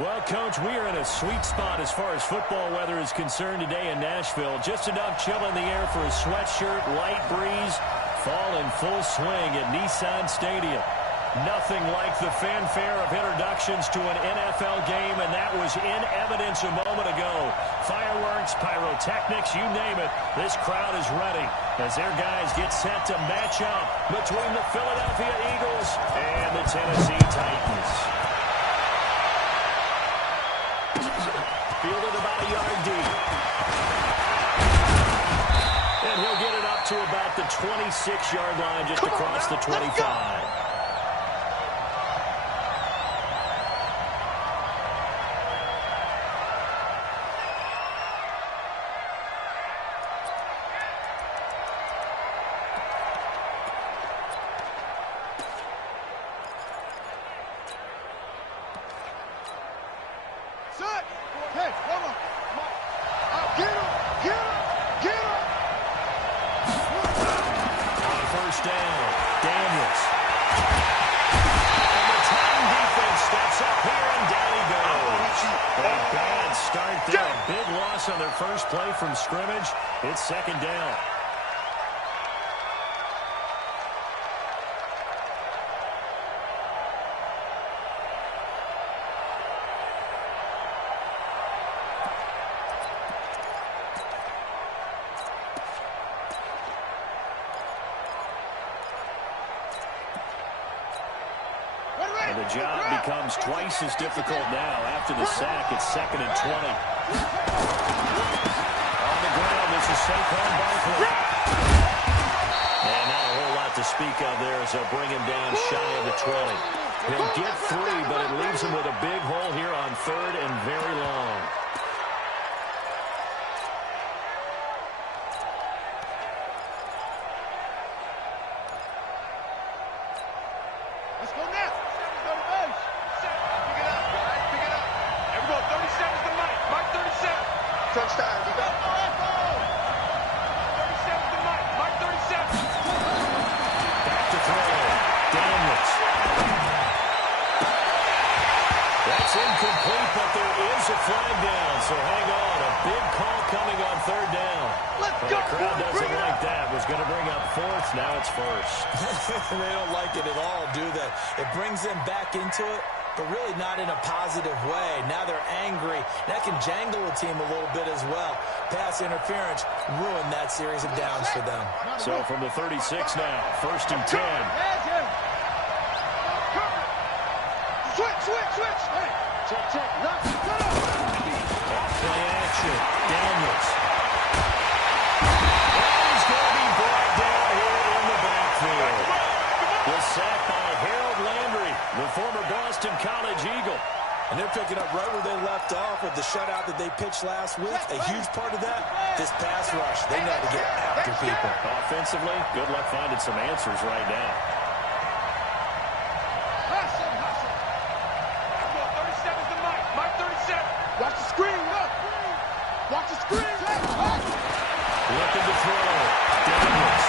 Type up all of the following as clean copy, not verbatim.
Well, Coach, we are in a sweet spot as far as football weather is concerned today in Nashville. Just enough chill in the air for a sweatshirt, light breeze, fall in full swing at Nissan Stadium. Nothing like the fanfare of introductions to an NFL game, and that was in evidence a moment ago. Fireworks, pyrotechnics, you name it, this crowd is ready as their guys get set to match up between the Philadelphia Eagles and the Tennessee Titans. Fielded about a yard deep. And he'll get it up to about the 26-yard line, just across the 25. On their first play from scrimmage, it's second down. And the job becomes twice as difficult now after the sack. It's second and 20. This is Saquon Barkley. And not a whole lot to speak of there as they'll bring him down shy of the 20. He'll get 3, but it leaves him with a big hole here on third and very long. Let's go now. Go to base. Pick it up, guys. Pick it up. Everyone, 37 is the mic. Mike 37. Touchdown. You got it. That's incomplete, but there is a flag down, so hang on. A big call coming on third down. The crowd doesn't like that. Was going to bring up fourth, now it's first. They don't like it at all, do they? It brings them back into it, but really not in a positive way. Now they're angry. That can jangle a team a little bit as well. Pass interference ruined that series of downs for them. So from the 36 now, first and 10. Switch. Hey, check. Play action. Daniels. And he's going to be brought down here in the backfield. The sack by Harold Landry, the former Boston College Eagle. And they're picking up right where they left off with the shutout that they pitched last week. A huge part of that, this pass rush. They know how to get after people. Offensively, good luck finding some answers right now. Watch the screen, look. Watch the screen. Looking to throw. Daniels.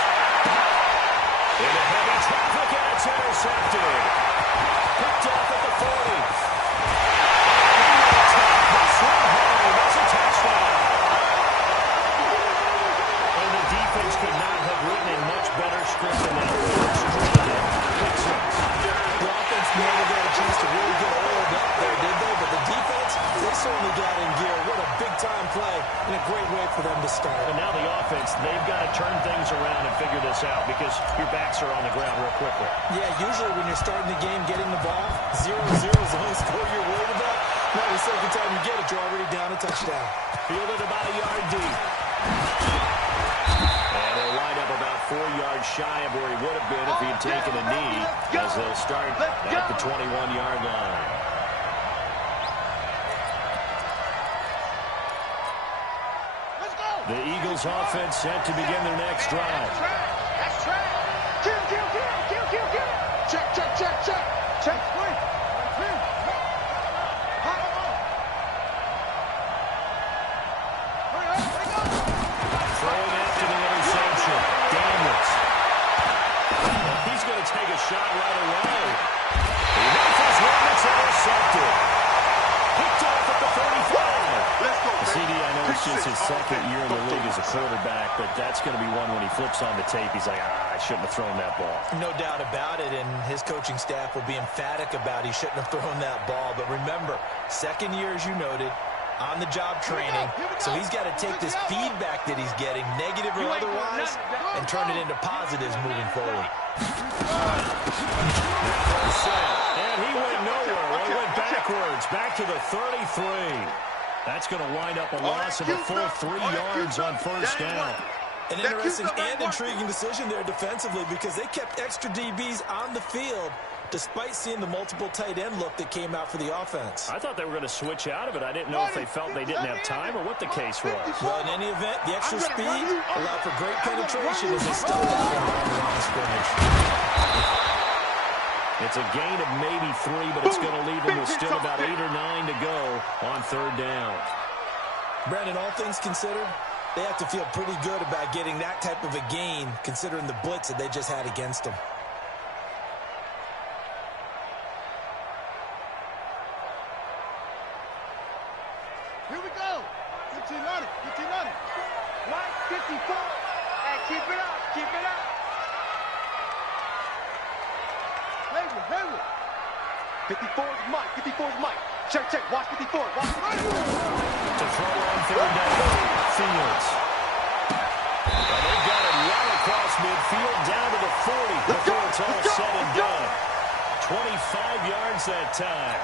In a heavy traffic, and it's intercepted. Picked off at the 40. This one home. That's a touchdown. And the defense could not have written a much better script than that first drive. The offense never got a chance to really get oiled up there, did they? But the defense, they certainly got in gear. What a big-time play and a great way for them to start. And now the offense, they've got to turn things around and figure this out because your backs are on the ground real quickly. Yeah, usually when you're starting the game, getting the ball, 0-0 is the only score you're worried about. Now the second time you get it, you're already down a touchdown. Fielded about a yard deep. And they'll line up about 4 yards shy of where he would have been if he had taken a knee as they'll start at the 21-yard line. The Eagles offense set to begin their next drive. That's track. Kill. Check. Wait. Throwing after the interception. Daniels. He's going to take a shot right away. He rifles one that's intercepted. Picked off at the 35. Let's go, man. CD, I know it's just his second year in the league as a quarterback, but that's going to be one when he flips on the tape. He's like, I shouldn't have thrown that ball. No doubt about it, and his coaching staff will be emphatic about he shouldn't have thrown that ball. But remember, second year, as you noted, on-the-job training, so he's got to take this feedback that he's getting, negative or otherwise, and turn it into positives moving forward. And he went nowhere. Well, he went backwards, back to the 33. That's going to wind up a loss of a full 3 yards on first down. An interesting and intriguing decision there defensively because they kept extra DBs on the field despite seeing the multiple tight end look that came out for the offense. I thought they were going to switch out of it. I didn't know if they felt they didn't have time or what the case was. Well, in any event, the extra speed allowed for great penetration as they stuck that one on the line of scrimmage. It's a gain of maybe 3, but it's going to leave them with still about 8 or 9 to go on third down. Brandon, all things considered, they have to feel pretty good about getting that type of a gain considering the blitz that they just had against them. Here we go. 15 on it. 15 on it. Mike, 54. Hey, keep it up. Keep it up. Hayward. 54 is Mike. 54 is Mike. Check. Watch 54. Watch 54. To throw on third down. Fields. And they've got it well across midfield down to the 40 before it's all said and done. 25 yards that time.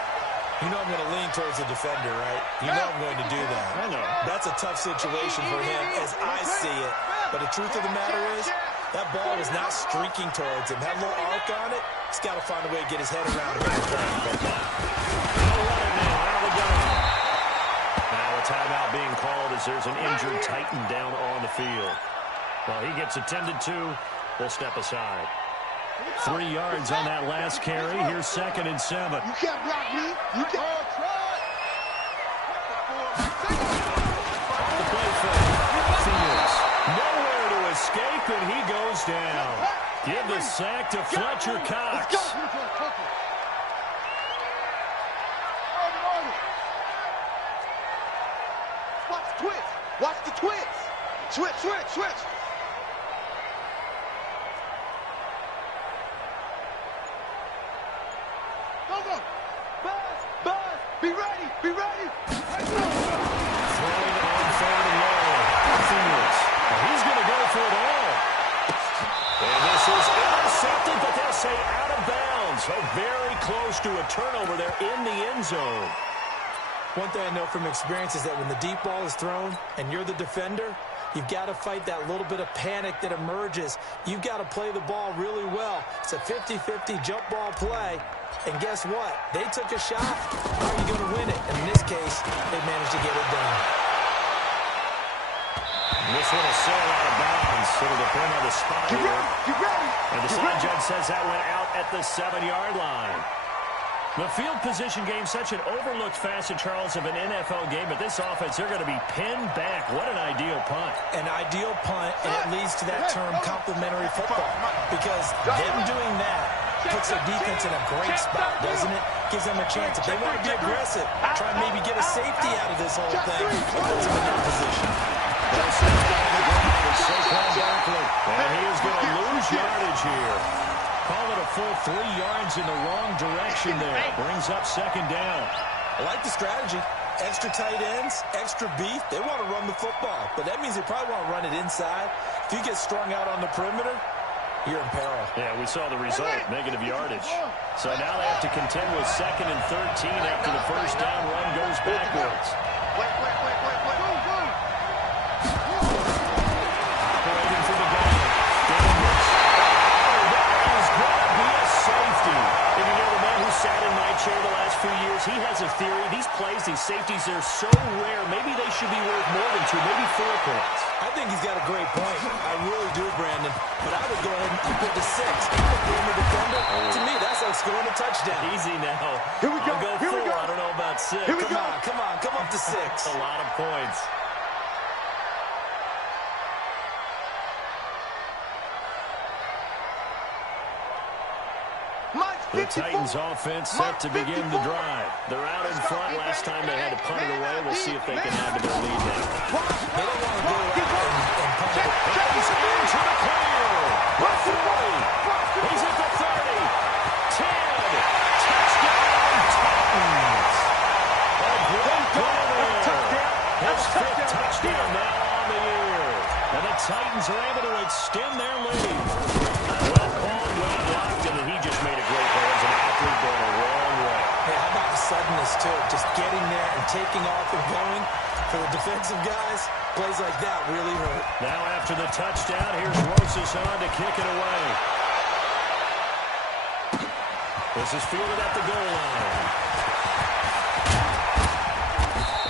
You know I'm going to lean towards the defender, right? You know I'm going to do that. I know. That's a tough situation for him as I see it. But the truth of the matter is, that ball was not streaking towards him. Had a little arc on it. He's got to find a way to get his head around it. Now a timeout being called as there's an injured Titan down on the field. Well, he gets attended to. We'll step aside. 3 yards on that last carry. Here's 2nd and 7. You can't block me. You can't. The play fake. Fields. Nowhere to escape, and he goes down. Give the sack to Fletcher Cox. Watch the twitch. Watch the twitch. Switch. Go. Buzz. Be ready. Throwing it on third and long. Fields. And he's going to go for it all. And this is intercepted, but they'll say out of bounds. So very close to a turnover there in the end zone. One thing I know from experience is that when the deep ball is thrown and you're the defender, you've got to fight that little bit of panic that emerges. You've got to play the ball really well. It's a 50-50 jump ball play. And guess what? They took a shot. How are you going to win it? And in this case, they managed to get it done. And this one is sailed out of bounds. It'll depend on the spot here. Get ready. And the side judge says that went out at the 7-yard line. The field position game, such an overlooked facet, Charles, of an NFL game. But this offense, they're going to be pinned back. What an ideal punt. An ideal punt, and it leads to that term complementary football. Because them doing that puts their defense in a great spot, doesn't it? Gives them a chance. If they want to be aggressive, try and maybe get a safety out of this whole thing, it puts them in that position. And he is going to lose yardage here. Call it a full 3 yards in the wrong direction there. Brings up 2nd down. I like the strategy. Extra tight ends, extra beef. They want to run the football, but that means they probably want to run it inside. If you get strung out on the perimeter, you're in peril. Yeah, we saw the result, negative yardage. So now they have to contend with 2nd and 13 after the first down run goes backwards. Wait. Operating for the gun. Dangerous. Oh, that is going to be a safety. If you know the man who sat in my chair the last few years, he has a theory. These plays, these safeties, they're so rare. Maybe they should be worth more than 2, maybe 4 points. I think he's got a great point. I really do, Brandon. But I would go ahead and keep it to 6. I'm a former defender. To me, that's like scoring a touchdown. Easy now. Here we go. I'll go Here we 4. go. I don't know about 6. Here we go. Come on. Come up to 6. That's a lot of points. Mike The Titans offense set to begin the drive. They're out in front. Last time they had to punt it away. We'll see if they can add to their lead now. They don't want to go out and punt it. He's into the clear. 40. He's at the 30. 10. Touchdown, Titans. A great play there. His fifth touchdown now on the year. And the Titans are able to extend their lead. Well called, well blocked, and he just made a great play as an athlete going a long way. Hey, how about the suddenness, too? Just getting there and taking off and going. For the defensive guys, plays like that really hurt. Now after the touchdown, here's Rosas on to kick it away. This is fielded at the goal line.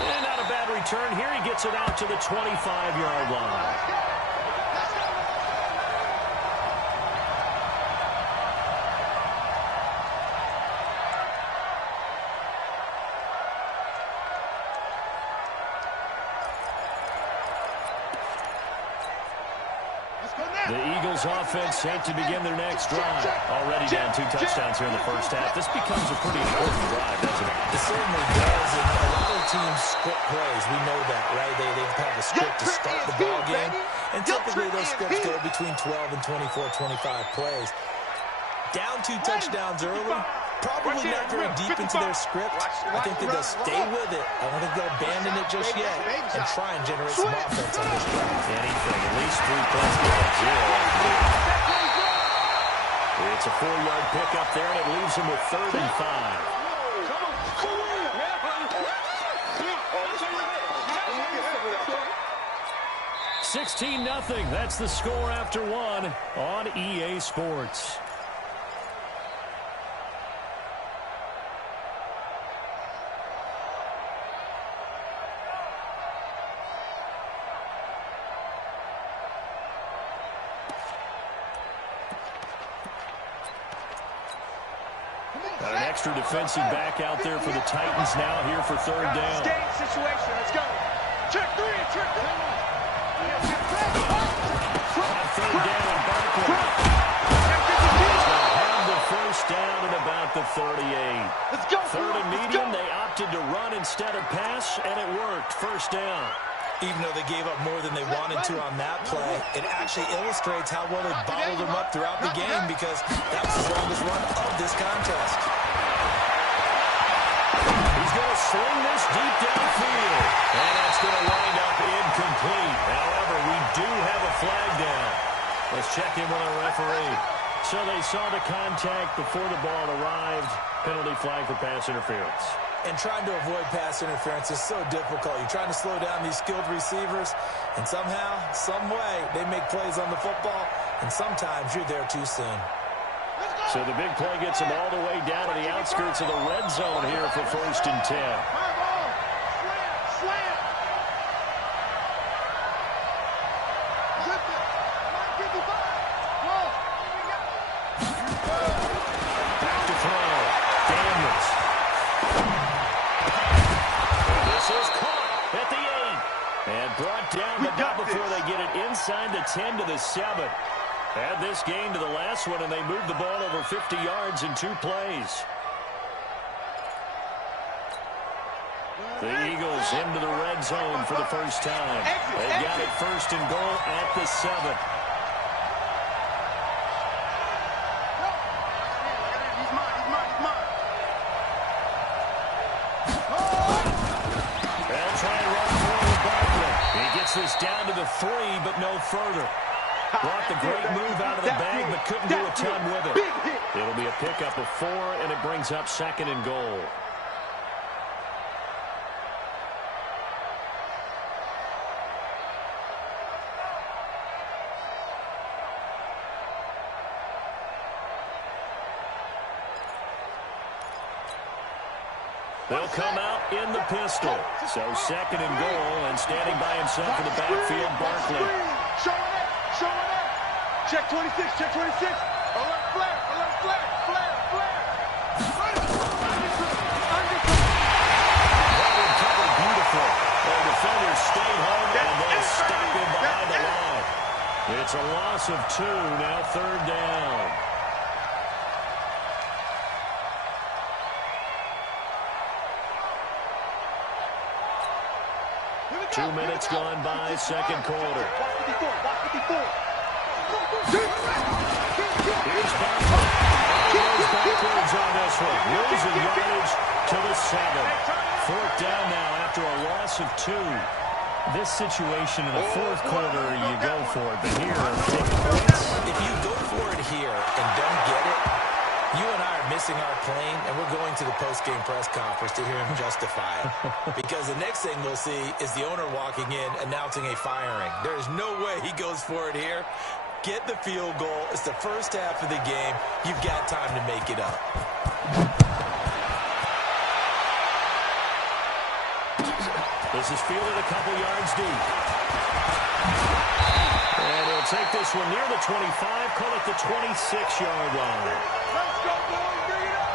And not a bad return. Here he gets it out to the 25-yard line. The Eagles offense set to begin their next drive. Already down 2 touchdowns here in the first half. This becomes a pretty important drive, doesn't it? It certainly does, and a lot of teams script plays. We know that, right? They have a script to start the ball game, and typically those scripts go between 12 and 24, 25 plays. Down 2 touchdowns early, probably not very deep into their script. I think that they'll stay with it. I don't think they'll abandon it just yet and try and generate some offense on this drive. Anything, at least 3 plus yards. It's a 4-yard pickup there, and it leaves him with 3rd and 5. 16-0. That's the score after 1 on EA Sports. Got an extra defensive back out there for the Titans now here for 3rd down. Situation. Let's go. Check 3. Check 3. On 3rd down, Barkley. Have the first down at about the 38. Let's go. 3rd and medium, they opted to run instead of pass, and it worked. First down. Even though they gave up more than they wanted to on that play, it actually illustrates how well they bottled them up throughout the game because that was the longest run of this contest. He's going to sling this deep downfield, and that's going to wind up incomplete. However, we do have a flag down. Let's check in with our referee. So they saw the contact before the ball arrived. Penalty flag for pass interference. And trying to avoid pass interference is so difficult. You're trying to slow down these skilled receivers, and somehow, some way, they make plays on the football, and sometimes you're there too soon. So the big play gets them all the way down to the outskirts of the red zone here for 1st and 10. Back to throw. Daniels. This is caught at the 8. And brought down, but not before they get it inside the 10 to the 7. Had this game to the last one, and they moved the ball over 50 yards in 2 plays. The Eagles into the red zone for the first time. They've got it 1st and goal at the 7. They'll try and run forward Barkley. He gets this down to the 3, but no further. Brought the great move out of the bag, but couldn't do a ton with it. It'll be a pickup of 4, and it brings up 2nd and goal. They'll come out in the pistol. So 2nd and goal, and standing by himself in the backfield, Barkley. Showing up. Check 26. Check 26. Alert flare. Alert flare. Flare. Flare. Covered beautiful. The defenders stayed home, and they stop him behind the line. It's a loss of 2, now 3rd down. 2 minutes gone by, second quarter. Here's Butler. He goes backwards on this one. Losing yardage to the 7. Fourth down now after a loss of 2. This situation in the fourth quarter, you go for it. But here, taking points. If you go for it here and don't get it, you and I are missing our plane, and we're going to the post-game press conference to hear him justify it. Because the next thing we'll see is the owner walking in announcing a firing. There is no way he goes for it here. Get the field goal. It's the first half of the game. You've got time to make it up. This is fielded a couple yards deep. And he'll take this one near the 25, call it the 26-yard line. Let's go, boys. Bring it up.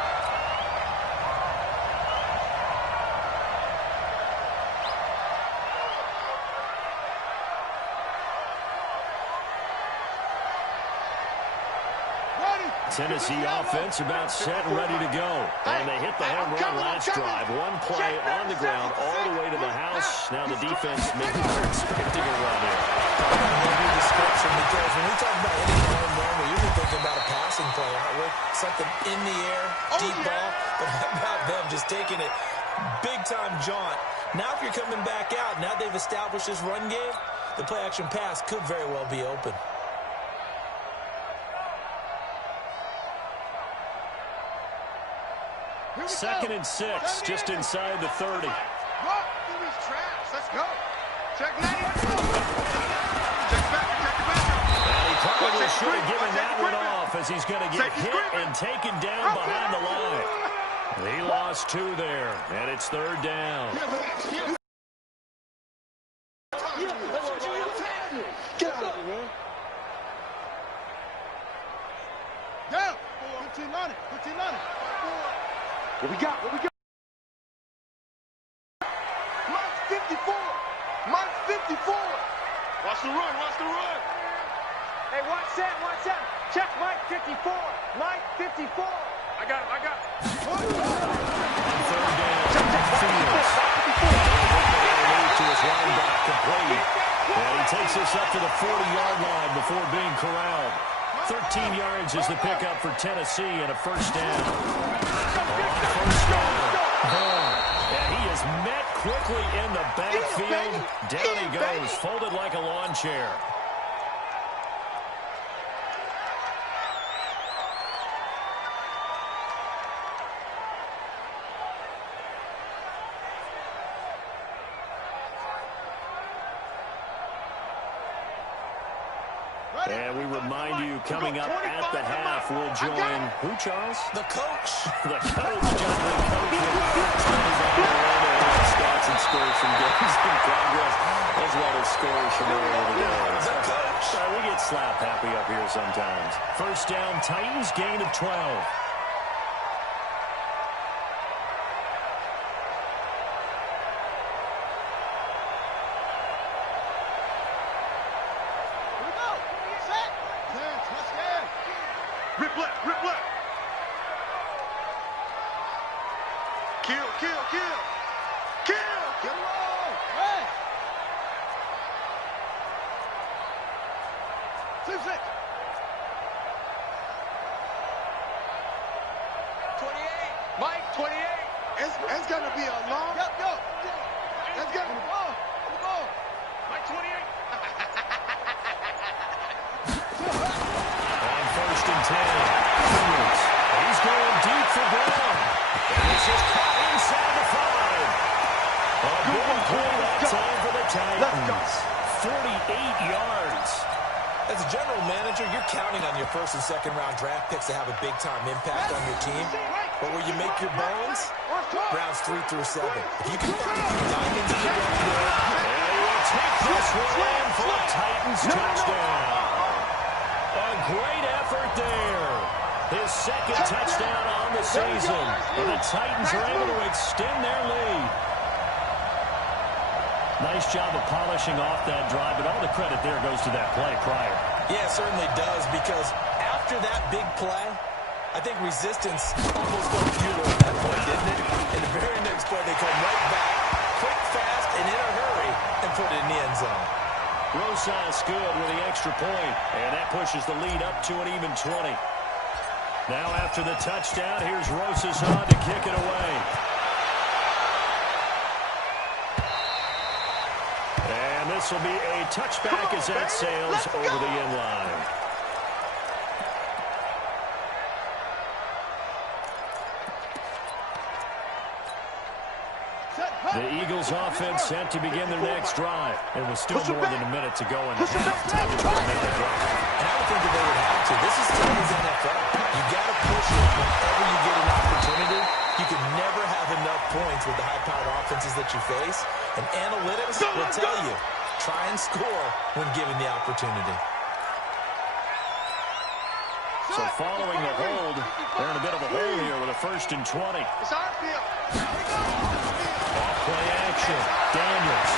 Tennessee offense about set and ready to go. And they hit the home run last drive. One play on the ground all the way to the house. Now the defense maybe they're expecting a run here. Description, because when we talk about hitting the home run, we're usually thinking about a passing play, aren't we? Something in the air, deep ball. But how about them just taking it big-time jaunt? Now if you're coming back out, now they've established this run game, the play-action pass could very well be open. Second and 6, just inside the 30. Let's go. Check 90. Check back. And he probably should have given that one off as he's going to get hit and taken down behind the line. He lost 2 there, and it's third down. Get out of here, man. Down. 15 on it. What we got? Mike's 54. Watch the run. Hey, watch that. Check Mike 54. Mike 54. I got him. Third down. Fields. To his running back, complete. And he takes this up to the 40-yard line before being corralled. 13 yards is the pickup for Tennessee and a first down. First down. And he is met quickly in the backfield. Down he goes, folded like a lawn chair. And we remind you, coming up at the half, we'll join who, Charles? The coach. The coach, John Lee Coach. Stats and scores from games in progress, as well as scores from earlier today. The coach. We get slap happy up here sometimes. First down, Titans, gain of 12. Rip left. Kill. Hey. 2-6. 28. Mike 28. It's going to be a long. Go. Let's get the ball. Mike 28. On first and 10. Fields. He's going deep for Brown. And this is caught inside the 5. A good play that time for the Titans. 48 yards. As a general manager, you're counting on your first and second round draft picks to have a big-time impact on your team. But where you make your bones, rounds 3 through 7. If you can find a few diamonds in the rough, and he will take this one in for a Titans touchdown. A great effort there. His second touchdown on the season. And the Titans are able to extend their lead. Nice job of polishing off that drive, but all the credit there goes to that play prior. yeah, it certainly does, because after that big play, I think resistance almost felt futile at that point, didn't it? In the very next play, they come right back, quick, fast, and in a hurry, and put it in the end zone. Rosas good with the extra point, and that pushes the lead up to an even 20. Now after the touchdown, here's Rosas on to kick it away. And this will be a touchback as that sails over the end line. The Eagles offense set to begin their next drive. It was still more than a minute to go in the half. And I would think that they would have to. This is today's NFL. You got to push it whenever you get an opportunity. You can never have enough points with the high-powered offenses that you face. And analytics will tell you, try and score when given the opportunity. So following the hold, they're in a bit of a hole here with a 1st and 20. It's our field. Play action. Daniels.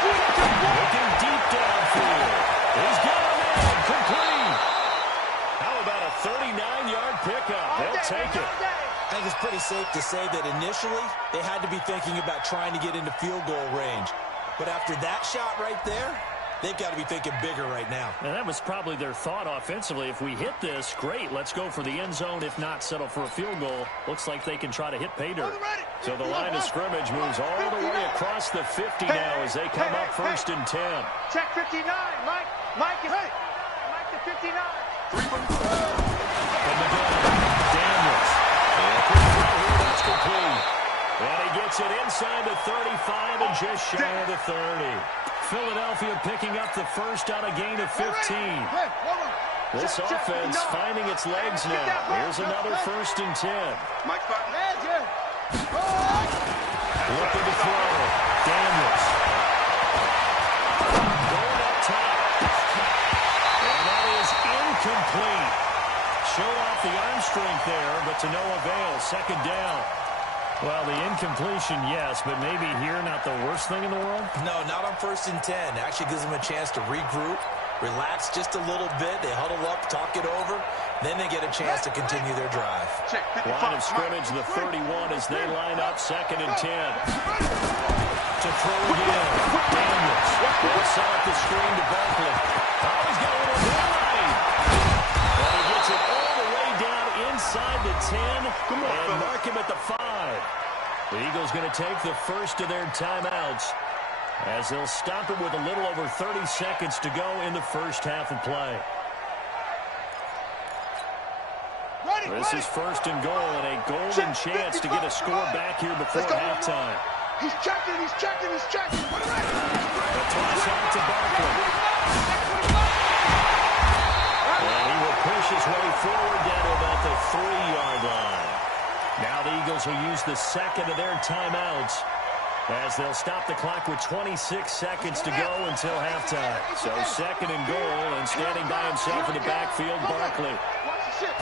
Looking deep downfield. He's got a man. Complete. How about a 39-yard pickup? They'll take it. I think it's pretty safe to say that initially they had to be thinking about trying to get into field goal range. But after that shot right there, they've got to be thinking bigger right now. And that was probably their thought offensively. If we hit this, great. Let's go for the end zone. If not, settle for a field goal. Looks like they can try to hit pay dirt. So the line of scrimmage moves all the way across the 50 now as they come up 1st and 10. Check 59. Mike is Mike to 59. From the gun, Daniels. That's complete. And he gets it inside the 35 and just shy of the 30. Philadelphia picking up the first on a gain of 15. This offense finding its legs now. Here's another 1st and 10. Looking to throw. Daniels. Going up top. And that is incomplete. Showed off the arm strength there, but to no avail. 2nd down. Well, the incompletion, yes, but maybe here not the worst thing in the world? No, not on 1st and 10. Actually gives them a chance to regroup, relax just a little bit. They huddle up, talk it over. Then they get a chance to continue their drive. Line of scrimmage, the 31 as they line up 2nd and 10. To throw again. Daniels. They'll set up the screen to Barkley. Oh, he's got a little line. And he gets it all the way down inside the 10 and mark him at the 5. The Eagles going to take the first of their timeouts as they'll stop it with a little over 30 seconds to go in the first half of play. This is 1st and goal and a golden chance to get a score back here before halftime. He's checking. The toss out to Barkley. And he will push his way forward down to about the 3-yard line. Now the Eagles will use the 2nd of their timeouts as they'll stop the clock with 26 seconds to go until halftime. So 2nd and goal, and standing by himself in the backfield, Barkley. He'll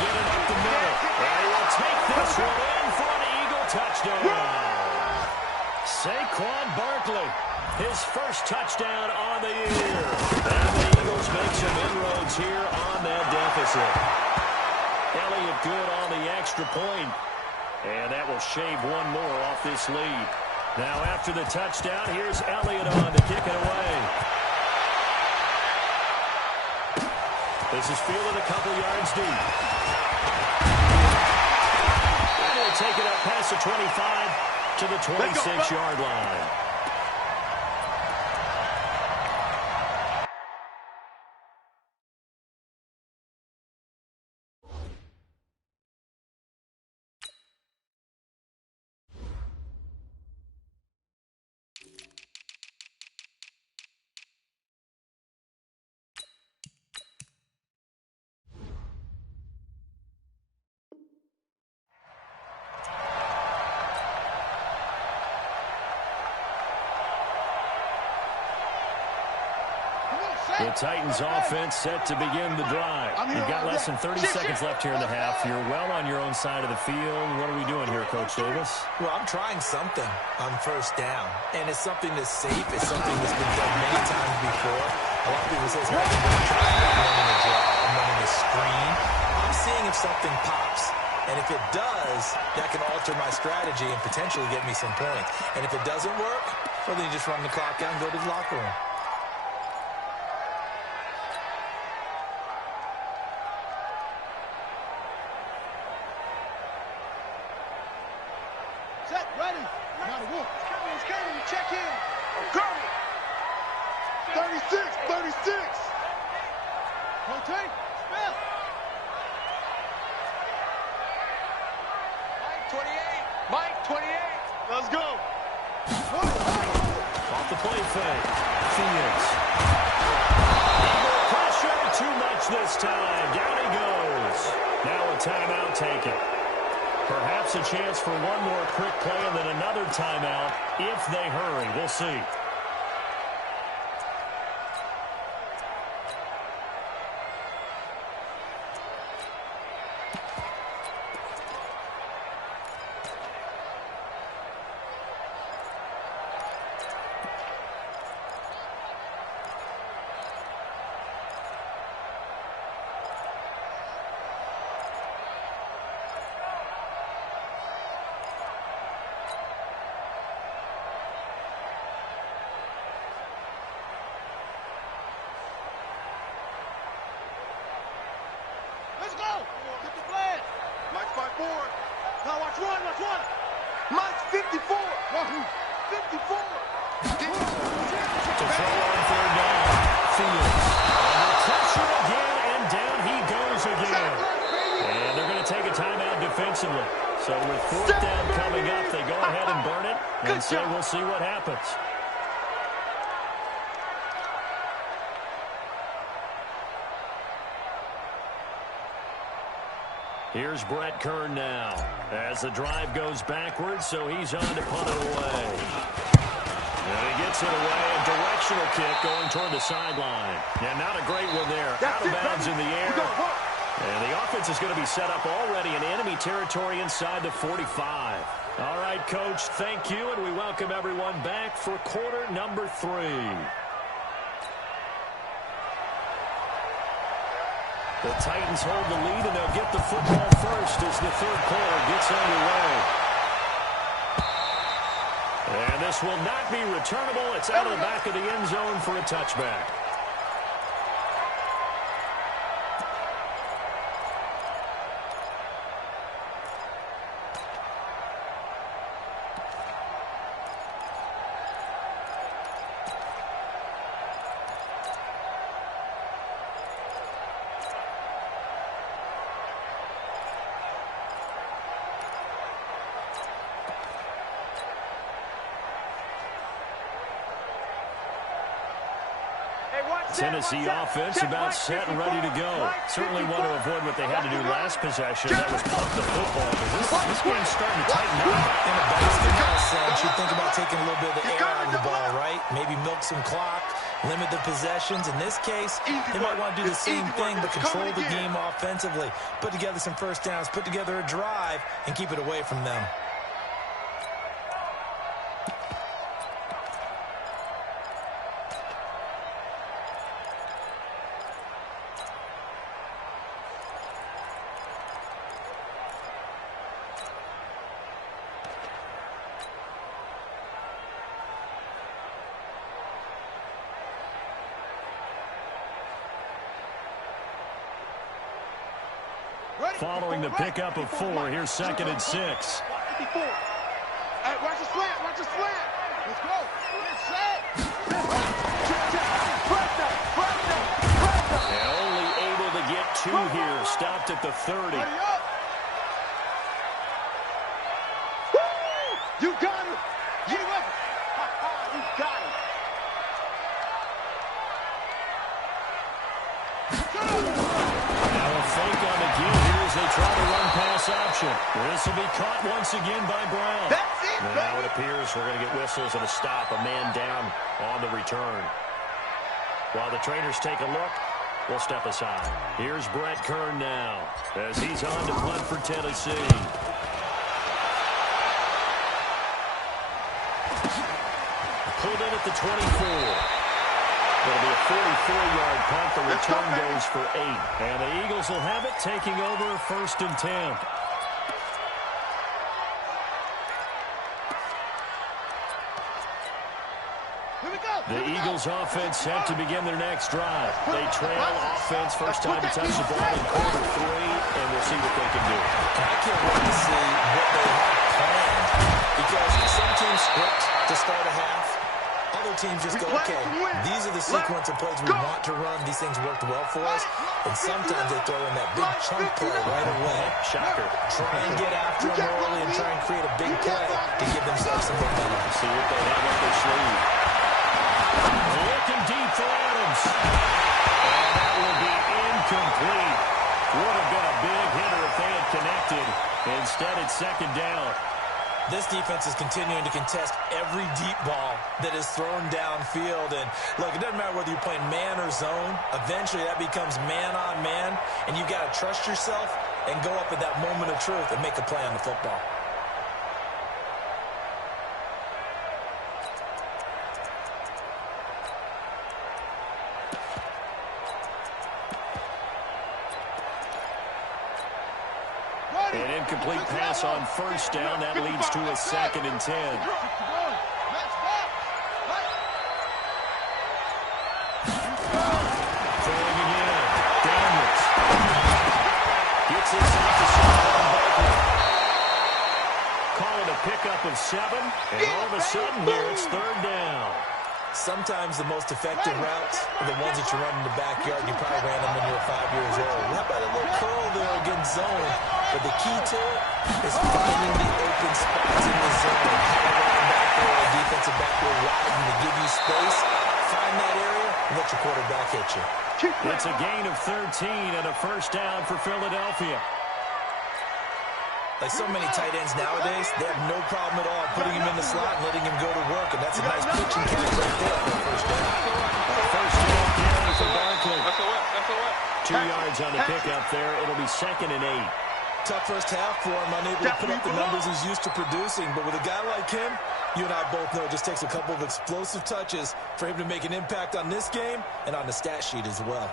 get it up the middle. And he will take this one in for an Eagle touchdown. Saquon Barkley, his first touchdown on the year. And the Eagles make some inroads here on that deficit. Elliott good on the extra point. And that will shave one more off this lead. Now after the touchdown, here's Elliott on to kick it away. This is fielded a couple yards deep. And he'll take it up past the 25 to the 26-yard line. The Titans offense set to begin the drive. You've got less than 30 seconds left here in the half. You're well on your own side of the field. What are we doing here, Coach Davis? Well, I'm trying something on 1st down, and it's something that's safe. It's something that's been done many times before. A lot of people say, I'm running a drop, I'm running a screen. I'm seeing if something pops. And if it does, that can alter my strategy and potentially get me some points. And if it doesn't work, So then you just run the clock out and go to the locker room. Set, ready. Now walk. It's coming. Check in. Curry. 36, 36. Rotate. Smith. Mike 28. Mike 28. Let's go. Off the play fake. Phoenix. Under pressure. Too much this time. Down he goes. Now a timeout taken. Perhaps a chance for one more quick play and then another timeout if they hurry. We'll see. Let's go. Get the plan. Mike's 5-4. Now watch one, watch one. Mike's 54. 54. To throw on third down. Fields. Under pressure again, and down he goes again. And they're going to take a timeout defensively. So with fourth down coming up, they go ahead and burn it and say we'll see what happens. Here's Brett Kern now as the drive goes backwards, so he's on to punt it away. And he gets it away, a directional kick going toward the sideline. And not a great one there. Out of bounds in the air. And the offense is going to be set up already in enemy territory inside the 45. All right, Coach, thank you, and we welcome everyone back for quarter number 3. The Titans hold the lead, and they'll get the football first as the third quarter gets underway. And this will not be returnable. It's out of the back of the end zone for a touchback. Tennessee offense about set and ready to go. Certainly want to avoid what they had to do last possession. That was pump the football. This game's starting to tighten up. In a basketball sense, you think about taking a little bit of the air out of the ball, right? Maybe milk some clock, limit the possessions. In this case, they might want to do the same thing, but control the game offensively. Put together some first downs, put together a drive, and keep it away from them. Following the pickup of 4, here's 2nd and 6. Hey, watch the slant, watch the slant. Let's go. And only able to get 2 here. Stopped at the 30. You got it. Get it up. You got it. Now a fake on the give here as they try to run pass option. This will be caught once again by Brown. That's it, now it appears we're going to get whistles and a stop. A man down on the return. While the trainers take a look, we'll step aside. Here's Brett Kern now as he's on to punt for Tennessee. Pulled in at the 24. It'll be a 44-yard punt. The return goes for 8. And the Eagles will have it, taking over 1st and 10. The Eagles offense set to begin their next drive. They trail offense first time to touch the ball in quarter 3, and we'll see what they can do. I can't wait to see what they have planned, because some teams script to start a half. Other teams just go, okay, these are the sequence of plays we want to run. These things worked well for us. And sometimes they throw in that big chunk play right away. Shocker. Try and get after them early and try and create a big play to give themselves some momentum. See what they have up their sleeve. Looking deep for Adams. And that will be incomplete. Would have been a big hitter if they had connected. Instead, it's second down. This defense is continuing to contest every deep ball that is thrown downfield. And, look, it doesn't matter whether you're playing man or zone. Eventually, that becomes man on man. And you've got to trust yourself and go up at that moment of truth and make a play on the football. An incomplete pass on first down. That leads to a 2nd and 10. Throwing again. Daniels. Gets this out to Saquon Barkley. Call it a pickup of 7. And all of a sudden here it's 3rd down. Sometimes the most effective routes are the ones that you run in the backyard. You probably ran them when you were 5 years old. How about a little curl there against zone? But the key to it is finding the open spots in the zone. Have a linebacker or a defensive back will widen to give you space. Find that area and let your quarterback hit you. It's a gain of 13 and a first down for Philadelphia. Like so many tight ends nowadays, they have no problem at all putting him in the slot and letting him go to work. And that's a nice pitching catch right there for a first down. First down carry for Barkley. 2 yards on the pickup there. It'll be 2nd and 8. Tough first half for him, unable to put up the numbers he's used to producing. But with a guy like him, you and I both know it just takes a couple of explosive touches for him to make an impact on this game and on the stat sheet as well.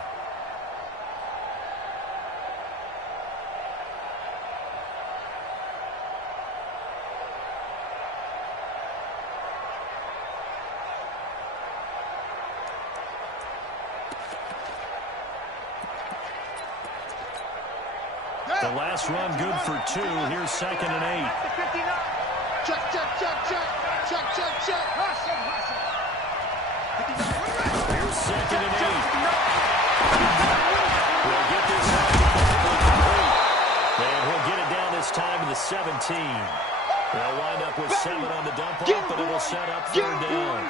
The last run good for 2. Here's 2nd and 8. Check, check, check, check. Check, check, check. Hustle, hustle. Here's 2nd and 8. We'll get this out complete. And he'll get it down this time to the 17. They'll wind up with 7 on the dump off, but it'll set up 3rd down.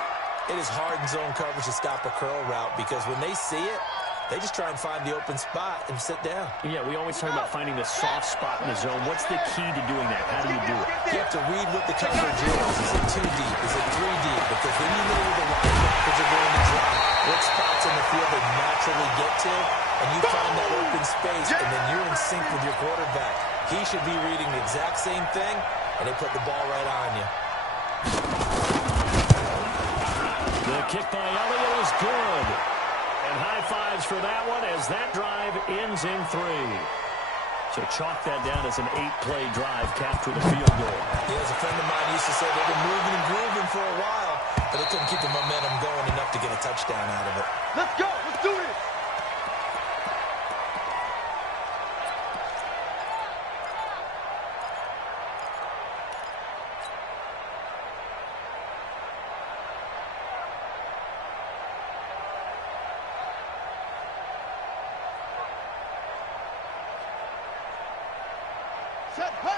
It is hard in zone coverage to stop a curl route because when they see it, they just try and find the open spot and sit down. Yeah, we always talk about finding the soft spot in the zone. What's the key to doing that? How do you do it? You have to read what the coverage is. Is it 2 deep? Is it 3 deep? Because then you know where the linebackers are going to drop, what spots in the field they naturally get to, and you find that open space, and then you're in sync with your quarterback. He should be reading the exact same thing, and they put the ball right on you. The kick by Elliott is good. And high fives for that one as that drive ends in 3. So chalk that down as an 8-play drive, capture the field goal. Yeah, as a friend of mine used to say, they've been moving and grooving for a while, but they couldn't keep the momentum going enough to get a touchdown out of it. Let's go. Let's do this.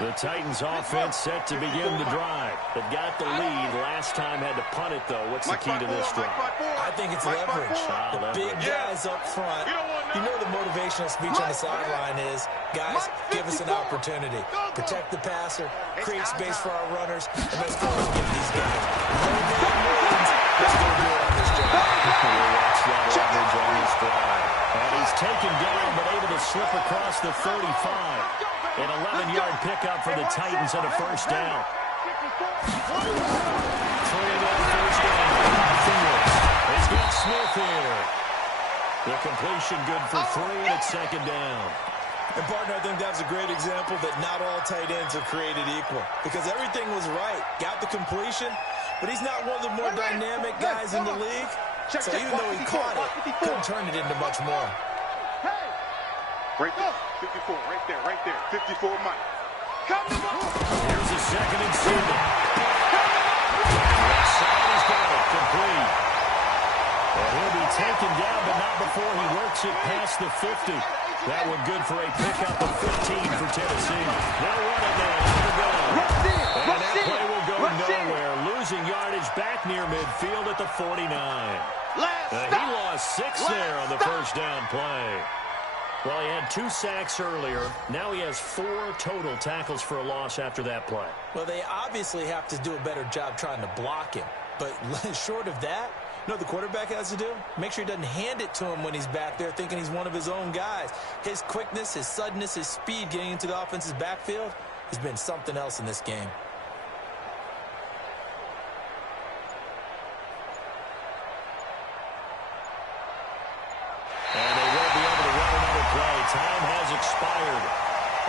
The Titans offense set to begin the drive. They've got the lead. Last time had to punt it, though. What's the key to this drive? I think it's leverage. The big guys up front. You know the motivational speech on the sideline is, guys, give us an opportunity. Protect the passer, create space for our runners, and let's go and get these guys. Let's go do it on this drive. We'll watch that leverage on this drive. And he's taken down, but able to slip across the 35. An 11-yard pickup for the Titans and a first down. 3 down first down. Fields. He's got Smith here. The completion good for 3, and it's 2nd down. And, partner, I think that's a great example that not all tight ends are created equal because everything was right. Got the completion, but he's not one of the more dynamic guys in the league. So even though he caught it, couldn't turn it into much more. Right there, 54, right there, 54 Mike. Here's a 2nd and 7. Left side has got it, complete. And he'll be taken down, but not before he works it past the 50. That one good for a pickup of 15 for Tennessee. They'll run it there. And that play will go nowhere. Losing yardage back near midfield at the 49. He lost 6 there on the first down play. Well, he had 2 sacks earlier. Now he has 4 total tackles for a loss after that play. Well, they obviously have to do a better job trying to block him. But short of that, you know what the quarterback has to do? Make sure he doesn't hand it to him when he's back there thinking he's one of his own guys. His quickness, his suddenness, his speed getting into the offense's backfield has been something else in this game. And they won't be able to run another play. Time has expired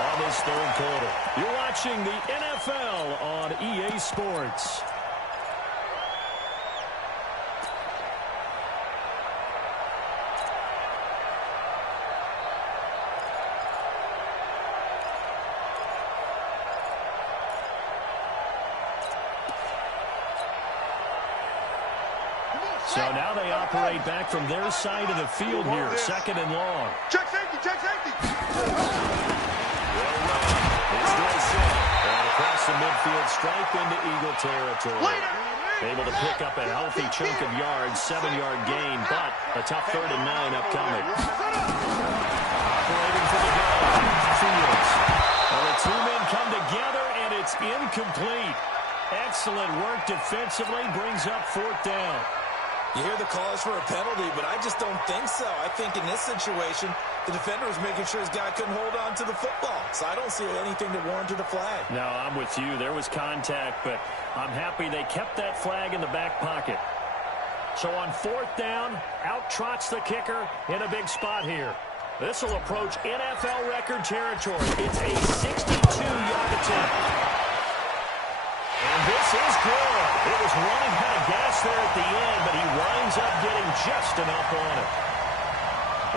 on this 3rd quarter. You're watching the NFL on EA Sports. So now they operate back from their side of the field here, 2nd and long. Check safety, check safety. Well run. It's Dorsett. And across the midfield stripe into Eagle territory. Able to pick up a healthy chunk of yards, 7-yard gain, but a tough 3rd and 9 upcoming. Operating for the goal. Fields. Well, the 2 men come together, and it's incomplete. Excellent work defensively, brings up 4th down. You hear the calls for a penalty, but I just don't think so. I think in this situation, the defender was making sure his guy couldn't hold on to the football. So I don't see anything that warranted a flag. No, I'm with you. There was contact, but I'm happy they kept that flag in the back pocket. So on 4th down, out trots the kicker in a big spot here. This will approach NFL record territory. It's a 62-yard attempt. And this is good. It was running kind of gas there at the end, but he winds up getting just enough on it.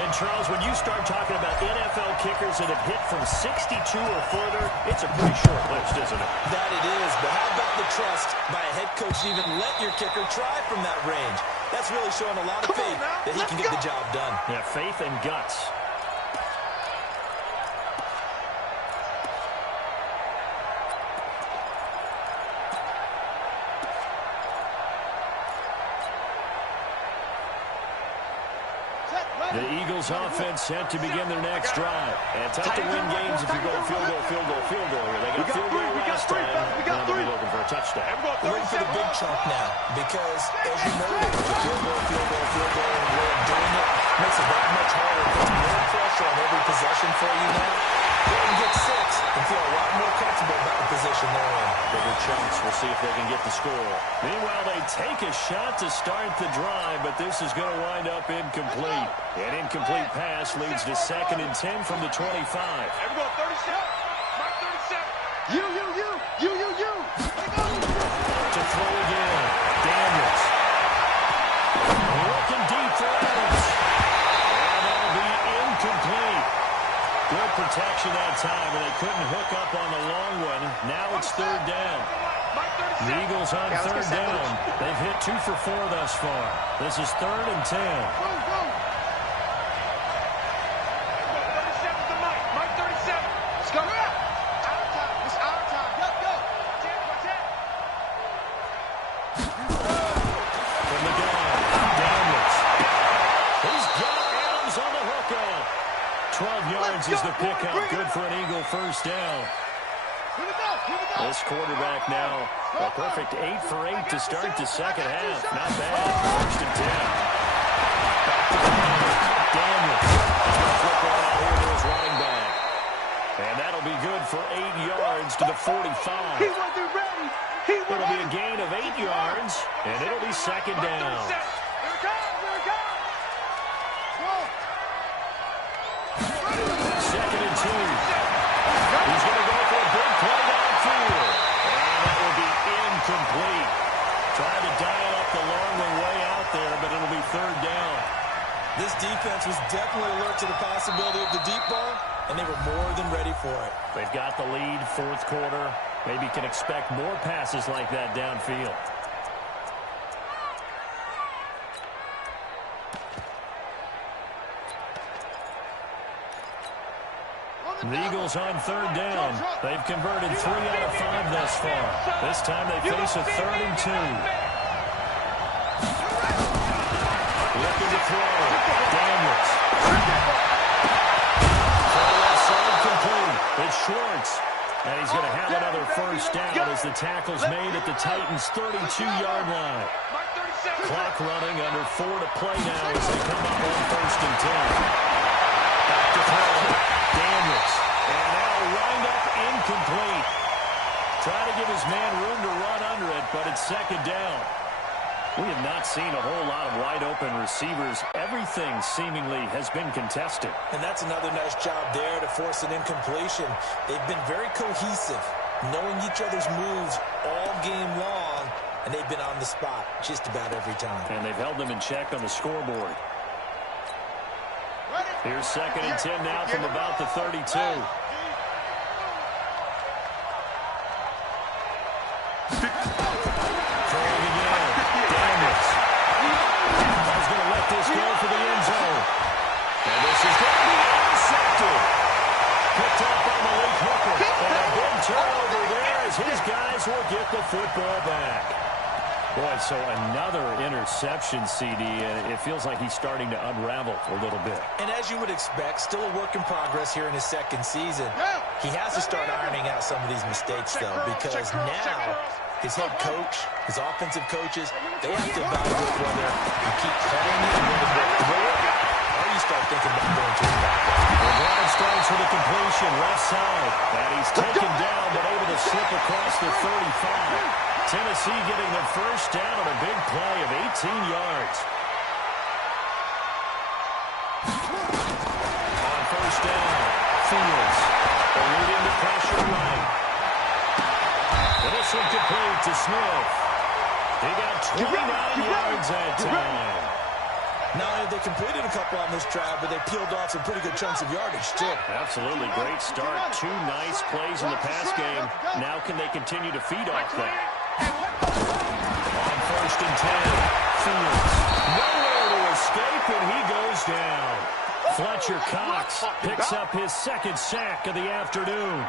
And, Charles, when you start talking about NFL kickers that have hit from 62 or further, it's a pretty short list, isn't it? That it is, but how about the trust by a head coach to even let your kicker try from that range? That's really showing a lot of faith that he can get the job done. Yeah, faith and guts. The Eagles offense set to begin their next drive. And tough to win games if you're going field goal here. They got a field goal last time. Now they'll be looking for a touchdown. They're looking for the big chunk now because, as you noted, the field goal, and way of doing it makes it that much harder. It puts more pressure on every possession for you now. Go and get 6 and feel a lot more comfortable about the position they're in. Bigger chunks. We'll see if they can get the score. Meanwhile, they take a shot to start the drive, but this is going to wind up incomplete. An incomplete pass leads to 2nd and 10 from the 25. Everyone, 37. Mark 37. You. To throw again. Daniels. Looking deep for Adams. And that'll be incomplete. Good protection that time, and they couldn't hook up on the long one. Now it's 3rd down. The Eagles on 3rd down. They've hit 2 for 4 thus far. This is 3rd and 10. Is the pickup good for an Eagle first down. This quarterback now a perfect 8 for 8 to start the second half. Not bad. 1st and 10. Daniels is going to flip one out here to his running back. And that'll be good for 8 yards to the 45. It'll be a gain of 8 yards, and it'll be 2nd down. He's going to go for a big play downfield. And that will be incomplete. Try third down. This defense was definitely alert to the possibility of the deep ball, and they were more than ready for it. They've got the lead, fourth quarter. Maybe can expect more passes like that downfield. The Eagles on third down. They've converted 3 out of 5 thus far. This time they face a 3rd and 2. Looking to throw. Daniels. Left side complete. It's Schwartz. And he's going to have another first down as the tackle's made at the Titans' 32-yard line. Clock running, under 4 to play now as they come up on 1st and 10. Back to throw. Daniels. And now wind up incomplete. Trying to give his man room to run under it, but it's 2nd down. We have not seen a whole lot of wide-open receivers. Everything seemingly has been contested. And that's another nice job there to force an incompletion. They've been very cohesive, knowing each other's moves all game long, and they've been on the spot just about every time. And they've held them in check on the scoreboard. Here's 2nd and 10 now from about the 32. This go for the end zone. And this is going to be intercepted. Picked up by Malik Hooker. And a big turnover there as his guys will get the football back. Boy, so another interception, CD, and it feels like he's starting to unravel a little bit. And as you would expect, still a work in progress here in his 2nd season. He has to start ironing out some of these mistakes, though, because now his head coach, his offensive coaches, they have to evaluate whether you keep playing it and throw it, or you start thinking about going to the back. Brown starts with a completion, left side. And he's taken down, but able to slip across the 35. Tennessee getting the first down on a big play of 18 yards. On first down, Fields eluding the pressure right. And this one complete to Smith. He got 29 yards that time. Not only have they completed a couple on this drive, but they peeled off some pretty good chunks of yardage, too. Absolutely. Great start. 2 nice plays in the pass game. Now can they continue to feed off that? On first and 10, Fields. Nowhere to escape, and he goes down. Fletcher Cox picks up his 2nd sack of the afternoon.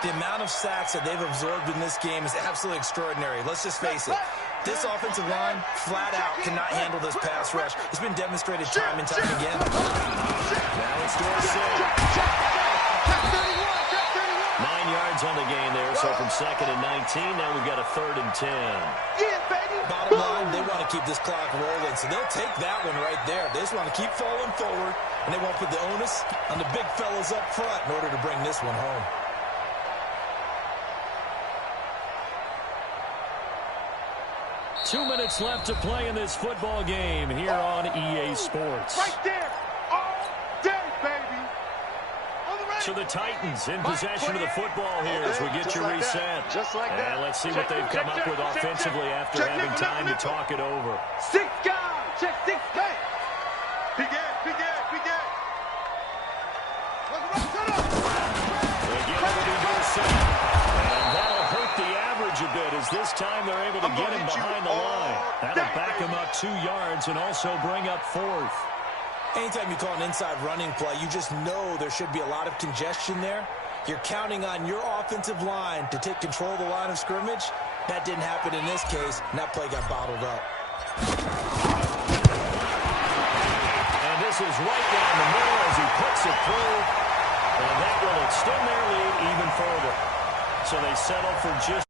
The amount of sacks that they've absorbed in this game is absolutely extraordinary. Let's just face it. This offensive line, flat out, cannot handle this pass rush. It's been demonstrated time and time again. Now it's Dorsey. 9 yards on the gain there, so from 2nd and 19, now we've got a 3rd and 10. Bottom line, they want to keep this clock rolling, so they'll take that one right there. They just want to keep falling forward, and they won't put the onus on the big fellas up front in order to bring this one home. Two minutes left to play in this football game here on EA Sports. Right there. All day, baby. So the Titans in possession of the football here as we get you reset. Just like that. And let's see what they've come up with offensively after having time to talk it over. 6 guys. Check 6 guys. Begin. Again, it'll be Dorsey. And that'll hurt the average a bit as this time they're able to get him behind the line. That'll back him up 2 yards and also bring up 4th. Anytime you call an inside running play, you just know there should be a lot of congestion there. You're counting on your offensive line to take control of the line of scrimmage. That didn't happen in this case, and that play got bottled up. And this is right down the middle as he puts it through. And that will extend their lead even further. So they settle for just